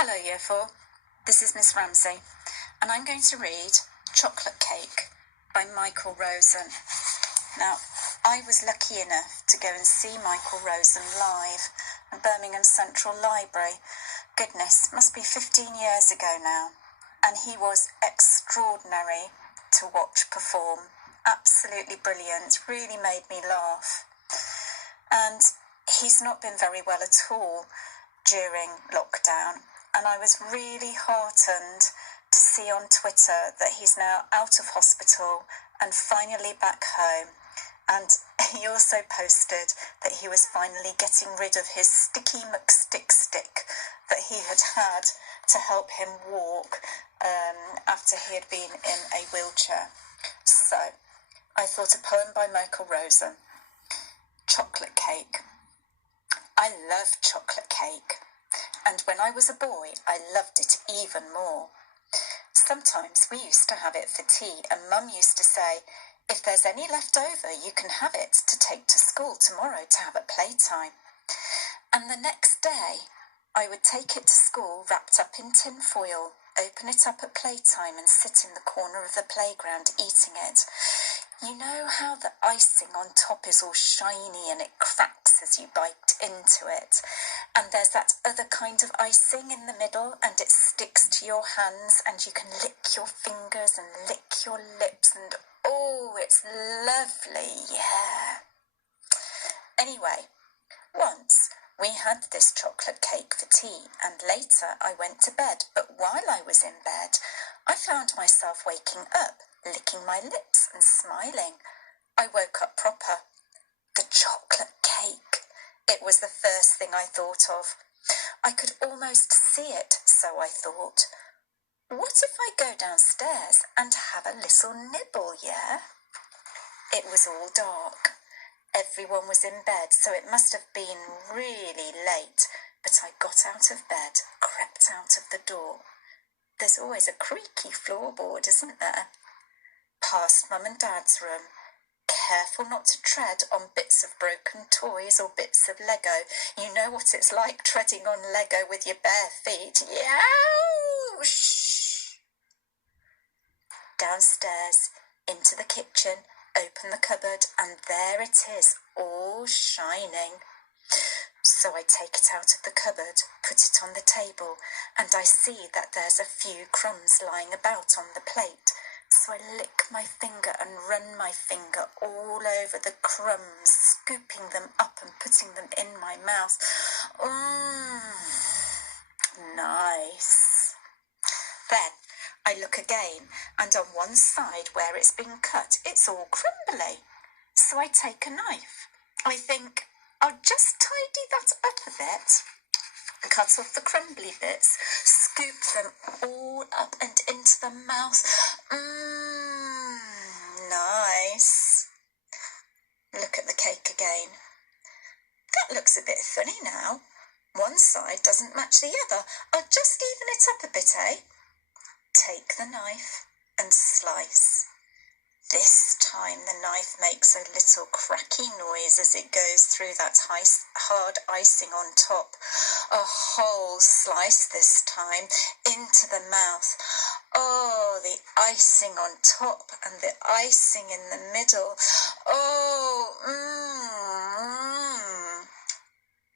Hello Year 4, this is Miss Ramsey, and I'm going to read Chocolate Cake by Michael Rosen. Now, I was lucky enough to go and see Michael Rosen live at Birmingham Central Library. Goodness, must be 15 years ago now, and he was extraordinary to watch perform. Absolutely brilliant, really made me laugh. And he's not been very well at all during lockdown. And I was really heartened to see on Twitter that he's now out of hospital and finally back home. And he also posted that he was finally getting rid of his sticky McStick stick that he had to help him walk after he had been in a wheelchair. So I thought a poem by Michael Rosen. Chocolate Cake. I love chocolate cake. And when I was a boy, I loved it even more. Sometimes we used to have it for tea, and Mum used to say, if there's any left over, you can have it to take to school tomorrow to have at playtime. And the next day, I would take it to school wrapped up in tin foil, open it up at playtime and sit in the corner of the playground eating it. You know how the icing on top is all shiny and it cracks as you bite into it? And there's that other kind of icing in the middle and it sticks to your hands and you can lick your fingers and lick your lips and oh, it's lovely, yeah. Anyway, once we had this chocolate cake for tea and later I went to bed, but while I was in bed, I found myself waking up, licking my lips and smiling. I woke up proper. The chocolate cake. It was the first thing I thought of. I could almost see it, so I thought, what if I go downstairs and have a little nibble, yeah? It was all dark. Everyone was in bed, so it must have been really late, but I got out of bed, crept out of the door. There's always a creaky floorboard, isn't there? Past Mum and Dad's room. Careful not to tread on bits of broken toys or bits of Lego. You know what it's like treading on Lego with your bare feet. Youch! Downstairs, into the kitchen, open the cupboard, and there it is, all shining. So I take it out of the cupboard, put it on the table, and I see that there's a few crumbs lying about on the plate. So I lick my finger and run my finger all over the crumbs, scooping them up and putting them in my mouth. Nice. Then I look again, and on one side where it's been cut, it's all crumbly. So I take a knife. I think, I'll just tidy that up a bit. Cut off the crumbly bits, scoop them all up and into the mouth. Nice. Look at the cake again. That looks a bit funny now. One side doesn't match the other. I'll just even it up a bit, eh? Take the knife and slice. This time the knife makes a little cracky noise as it goes through that hard icing on top. A whole slice this time into the mouth. Oh, the icing on top and the icing in the middle.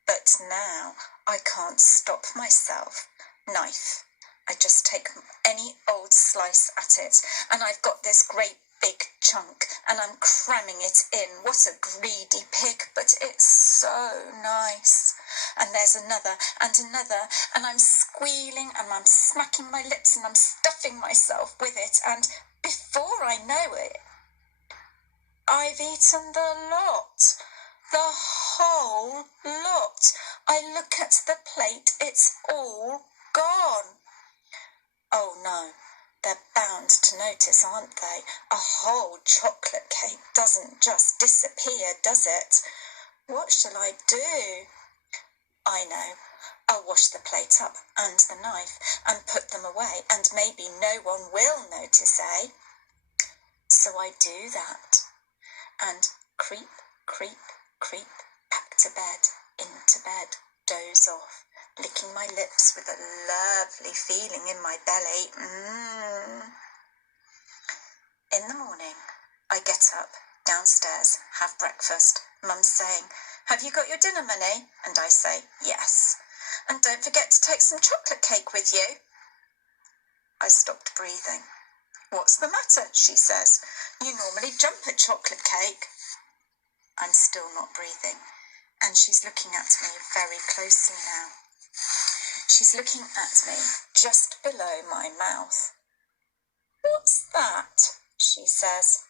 But now I can't stop myself. Knife. I just take any old slice at it, and I've got this great big chunk, and I'm cramming it in. What a greedy pig, but it's so nice. And there's another, and I'm squealing, and I'm smacking my lips, and I'm stuffing myself with it, and before I know it, I've eaten the lot. The whole lot. I look at the plate, it's all gone. Oh no. They're bound to notice, aren't they? A whole chocolate cake doesn't just disappear, does it? What shall I do? I know. I'll wash the plate up and the knife and put them away, and maybe no one will notice, eh? So I do that, and creep, creep, creep, back to bed, into bed, doze off, licking my lips with a lovely feeling in my belly. In the morning, I get up, downstairs, have breakfast. Mum's saying, "Have you got your dinner money?" And I say, "Yes. And don't forget to take some chocolate cake with you." I stopped breathing. "What's the matter?" she says. "You normally jump at chocolate cake." I'm still not breathing, and she's looking at me very closely now. She's looking at me just below my mouth. "What's that?" she says.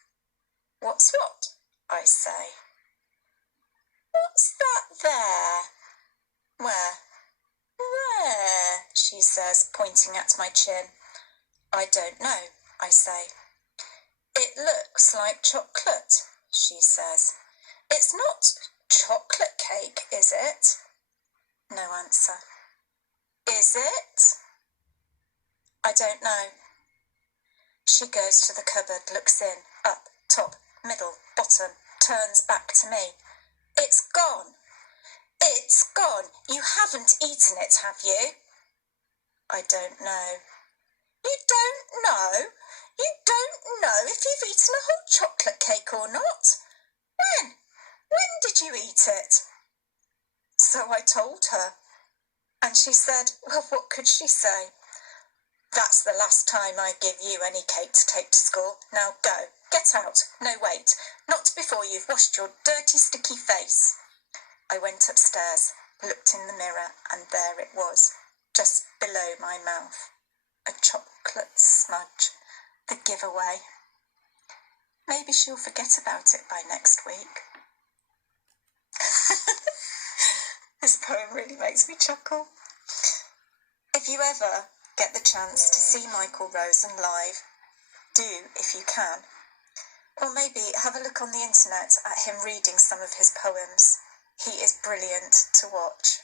"What's what?" I say. "What's that there?" "Where?" "Where?" she says, pointing at my chin. "I don't know," I say. "It looks like chocolate," she says. "It's not chocolate cake, is it?" No answer. "Is it?" "I don't know." She goes to the cupboard, looks in, up, top, middle, bottom, turns back to me. "It's gone. It's gone. You haven't eaten it, have you?" I don't know. "You don't know? You don't know if you've eaten a hot chocolate cake or not? When? When did you eat it?" So I told her. And she said, well, what could she say? "That's the last time I give you any cake to take to school. Now go. Get out. No, wait. Not before you've washed your dirty, sticky face." I went upstairs, looked in the mirror, and there it was, just below my mouth. A chocolate smudge. The giveaway. Maybe she'll forget about it by next week. This poem really makes me chuckle. If you ever get the chance to see Michael Rosen live, do if you can. Or maybe have a look on the internet at him reading some of his poems. He is brilliant to watch.